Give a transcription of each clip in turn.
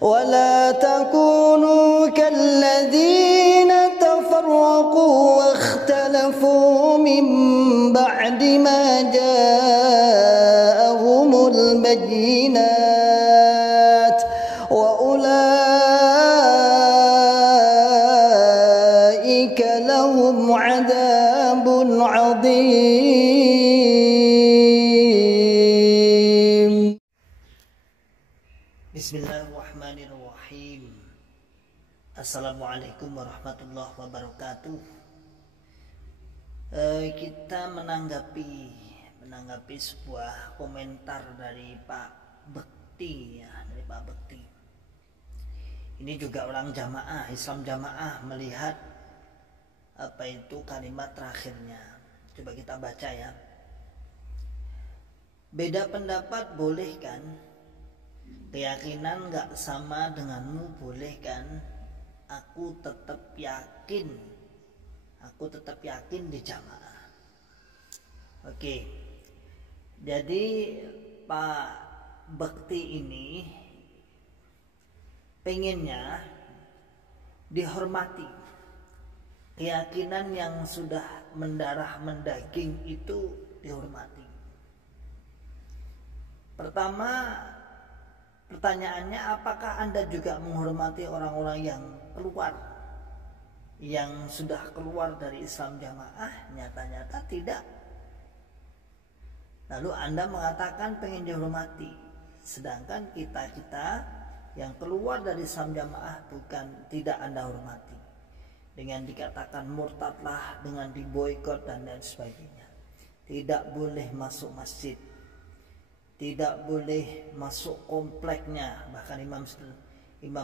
ولا تكونوا كالذين تفرقوا واختلفوا من بعد ما جاءهم البينات وأولئك لهم عذاب عظيم. Bismillahirrahmanirrahim. Assalamualaikum warahmatullahi wabarakatuh. Kita menanggapi sebuah komentar dari Pak Bekti ya, dari Pak Bekti. Ini juga orang jamaah, Islam jamaah melihat apa itu kalimat terakhirnya. Coba kita baca ya. Beda pendapat boleh kan? Keyakinan gak sama denganmu boleh kan? Aku tetap yakin di jamaah. Oke. Jadi Pak Bekti ini pengennya dihormati. Keyakinan yang sudah mendarah mendaging itu dihormati. Pertama, pertanyaannya, apakah Anda juga menghormati orang-orang yang keluar, yang sudah keluar dari Islam jamaah? Nyata-nyata tidak. Lalu Anda mengatakan pengen dihormati, sedangkan kita yang keluar dari Islam jamaah tidak Anda hormati. Dengan dikatakan murtadlah, dengan diboikot dan lain sebagainya. Tidak boleh masuk masjid, tidak boleh masuk kompleknya. Bahkan Imam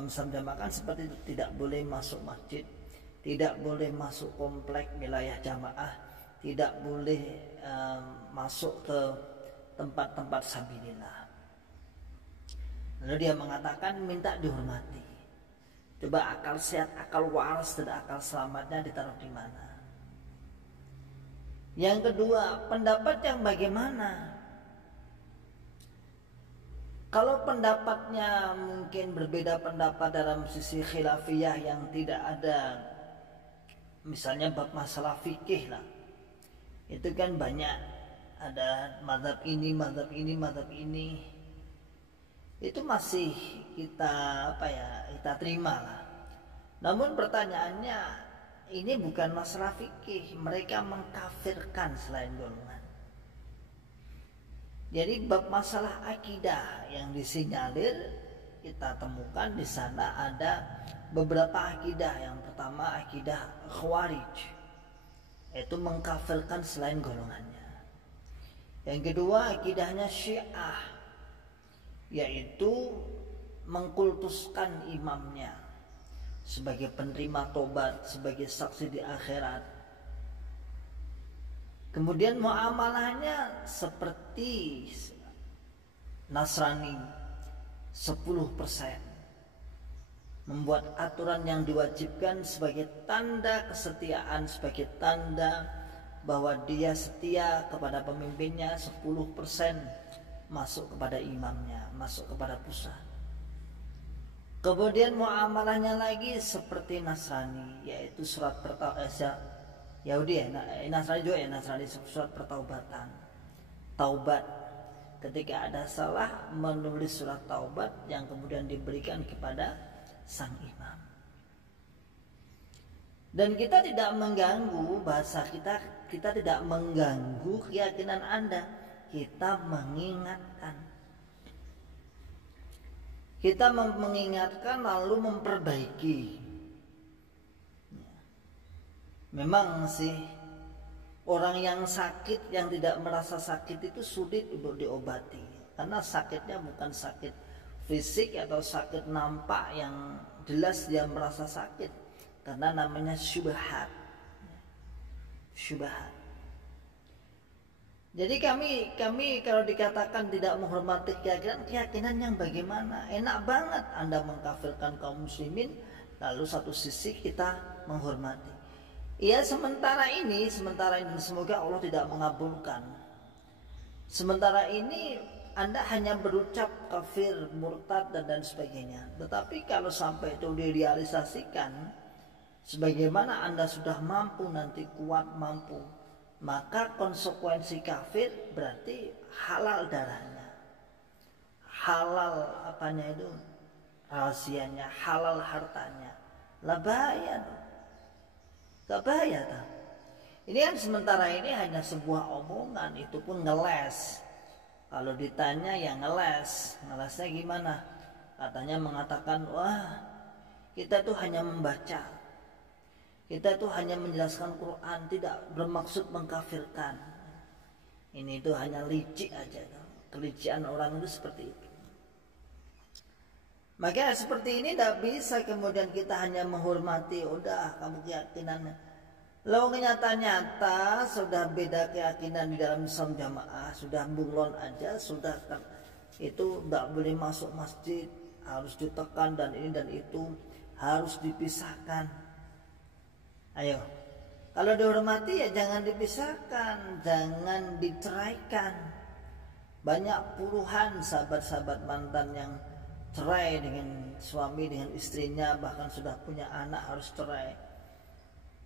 Islam jamaah kan seperti itu, tidak boleh masuk masjid, tidak boleh masuk komplek wilayah jamaah, tidak boleh masuk ke tempat-tempat sabilillah. Lalu dia mengatakan minta dihormati. Coba akal sehat, akal waras dan akal selamatnya ditaruh di mana? Yang kedua, pendapat yang bagaimana? Kalau pendapatnya mungkin berbeda pendapat dalam sisi khilafiyah yang tidak ada, misalnya bab masalah fikih lah, itu kan banyak, ada mazhab ini, mazhab ini, mazhab ini, itu masih kita terima lah. Namun pertanyaannya, ini bukan masalah fikih, mereka mengkafirkan selain golongan. Jadi bab masalah akidah yang disinyalir, kita temukan di sana ada beberapa akidah. Yang pertama akidah Khawarij, yaitu mengkafirkan selain golongannya. Yang kedua akidahnya Syiah, yaitu mengkultuskan imamnya sebagai penerima tobat, sebagai saksi di akhirat. Kemudian muamalahnya seperti Nasrani 10%. Membuat aturan yang diwajibkan sebagai tanda kesetiaan, sebagai tanda bahwa dia setia kepada pemimpinnya. 10% masuk kepada imamnya, masuk kepada pusat. Kemudian muamalahnya lagi seperti Nasrani, yaitu surat Yahudi ya, Nasrani juga ya, Nasrani surat pertaubatan, taubat. Ketika ada salah, menulis surat taubat yang kemudian diberikan kepada sang imam. Dan kita tidak mengganggu bahasa kita tidak mengganggu keyakinan Anda. Kita mengingatkan. Kita mengingatkan lalu memperbaiki. Memang sih orang yang sakit, yang tidak merasa sakit itu sulit untuk diobati. Karena sakitnya bukan sakit fisik atau sakit nampak yang jelas dia merasa sakit. Karena namanya syubhat. Jadi kami kalau dikatakan tidak menghormati keyakinan yang bagaimana? Enak banget Anda mengkafirkan kaum muslimin, lalu satu sisi kita menghormati. Ya sementara ini semoga Allah tidak mengabulkan. Sementara ini Anda hanya berucap kafir, murtad dan sebagainya. Tetapi kalau sampai itu direalisasikan, sebagaimana Anda sudah mampu, nanti kuat mampu, maka konsekuensi kafir berarti halal darahnya, halal apanya itu, rahasianya, halal hartanya. Lah bahaya dong. Gak bahaya tak? Ini kan sementara ini hanya sebuah omongan, itu pun ngeles. Kalau ditanya ya ngeles. Ngelesnya gimana? Katanya mengatakan, wah kita tuh hanya membaca, kita tuh hanya menjelaskan Quran, tidak bermaksud mengkafirkan. Ini itu hanya licik aja. Kelicikan orang itu seperti itu. Maka seperti ini tidak bisa kemudian kita hanya menghormati, udah kamu keyakinannya. Lo nyata-nyata sudah beda keyakinan di dalam Islam jamaah, sudah bunglon aja, sudah kan itu tidak boleh masuk masjid, harus ditekan dan ini dan itu harus dipisahkan. Ayo, kalau dihormati ya jangan dipisahkan, jangan diceraikan. Banyak puluhan sahabat-sahabat mantan yang cerai dengan suami, dengan istrinya, bahkan sudah punya anak harus cerai.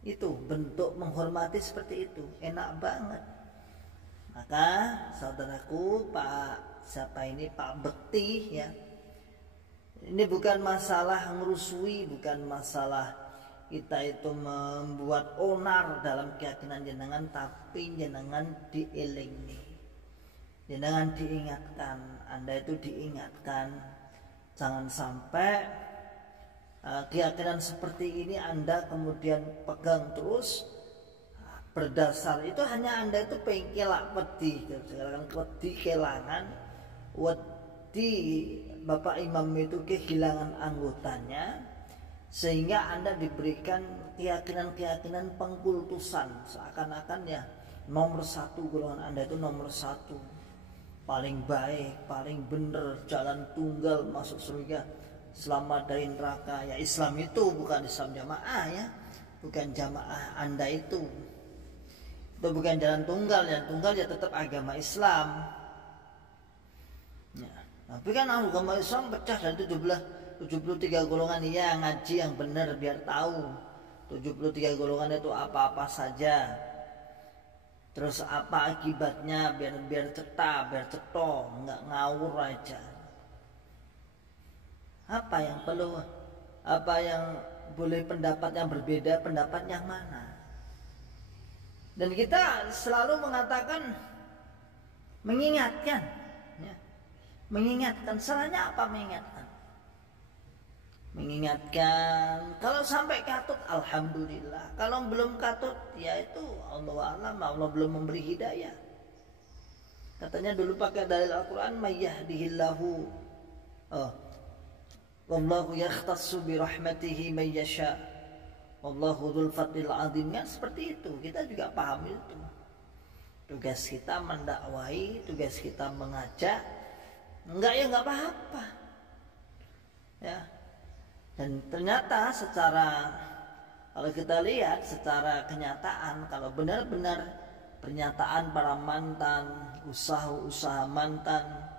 Itu bentuk menghormati seperti itu, enak banget. Maka saudaraku, Pak siapa ini, Pak Bekti ya, ini bukan masalah ngerusui, bukan masalah kita itu membuat onar dalam keyakinan jenengan, tapi jenengan dielingi, jenengan diingatkan, Anda itu diingatkan, jangan sampai keyakinan seperti ini Anda kemudian pegang terus berdasar itu hanya Anda itu pengen kelak pedih, sekarang pedih kehilangan, wedi Bapak Imam itu kehilangan anggotanya, sehingga Anda diberikan keyakinan-keyakinan pengkultusan, seakan-akan ya nomor satu, golongan Anda itu nomor satu, paling baik, paling benar, jalan tunggal masuk surga, selamat dari neraka. Ya Islam itu bukan Islam jamaah ya, bukan jamaah Anda itu bukan jalan tunggal. Jalan tunggal ya tetap agama Islam ya. Tapi kan agama Islam pecah dari 73 golongan. Ya ngaji yang benar biar tahu 73 golongan itu apa-apa saja, terus apa akibatnya, biar cetak, biar cetok, nggak ngawur aja. Apa yang perlu, apa yang boleh pendapat yang berbeda, pendapat yang mana? Dan kita selalu mengatakan, mengingatkan ya. Mengingatkan, salahnya apa mengingatkan? Mengingatkan, kalau sampai katut alhamdulillah, kalau belum katut ya itu Allah alam, Allah belum memberi hidayah. Katanya dulu pakai dalil Al-Quran, mayyahdihillahu wallahu yakhtassu bi rahmatihi may yasha wallahu dzul fadlil azim. Kan seperti itu, kita juga paham itu. Tugas kita mendakwai, tugas kita mengajak, enggak ya enggak apa-apa ya. Dan ternyata secara, kalau kita lihat secara kenyataan, kalau benar-benar pernyataan para mantan, usaha-usaha mantan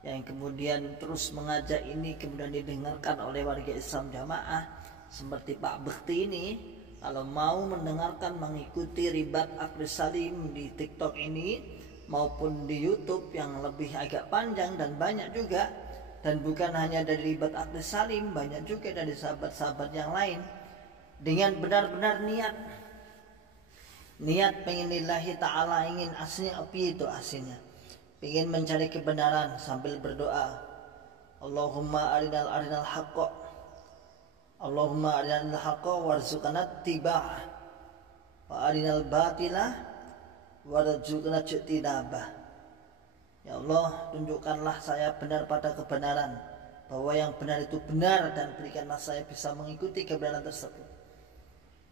yang kemudian terus mengajak ini kemudian didengarkan oleh warga Islam jamaah seperti Pak Bekti ini, kalau mau mendengarkan, mengikuti ribat Akli Salim di TikTok ini maupun di YouTube yang lebih agak panjang dan banyak juga, dan bukan hanya dari ribat Akli Salim, banyak juga dari sahabat-sahabat yang lain, dengan benar-benar niat pengen lillahi ta'ala, ingin aslinya api itu aslinya ingin mencari kebenaran sambil berdoa, Allahumma arinal haqqa, Allahumma arinal haqqa warzuqna tiba'ah wa arinal batila warzuqna ijtinabah. Ya Allah, tunjukkanlah saya benar pada kebenaran, bahwa yang benar itu benar, dan berikanlah saya bisa mengikuti kebenaran tersebut,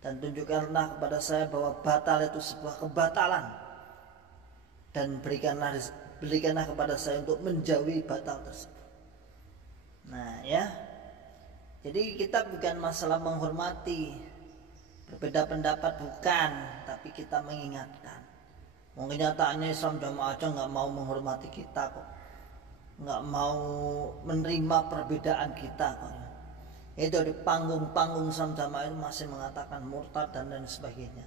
dan tunjukkanlah kepada saya bahwa batal itu sebuah kebatalan, dan berikanlah kepada saya untuk menjauhi batal tersebut. Nah ya, jadi kita bukan masalah menghormati berbeda pendapat, bukan, tapi kita mengingatkan. Mungkin nyataannya Islam jamaah aja nggak mau menghormati kita kok. nggak mau menerima perbedaan kita. Itu di panggung-panggung sama-sama itu masih mengatakan murtad dan lain sebagainya.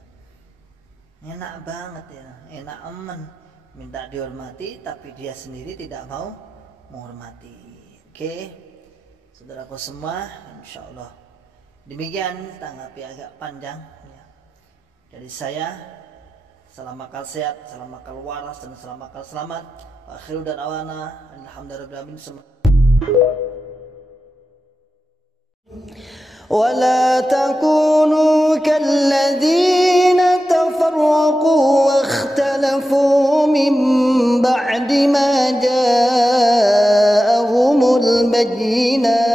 Enak banget ya, enak aman, minta dihormati tapi dia sendiri tidak mau menghormati. Oke, saudaraku semua, insya Allah demikian, tanggapi agak panjang ya. Dari saya, salam akal sehat, salam akal waras, dan salam akal selamat. Akhiru dan awana, alhamdulillah. ولا تكونوا كالذين تفرقوا واختلفوا من بعد ما جاءهم البينات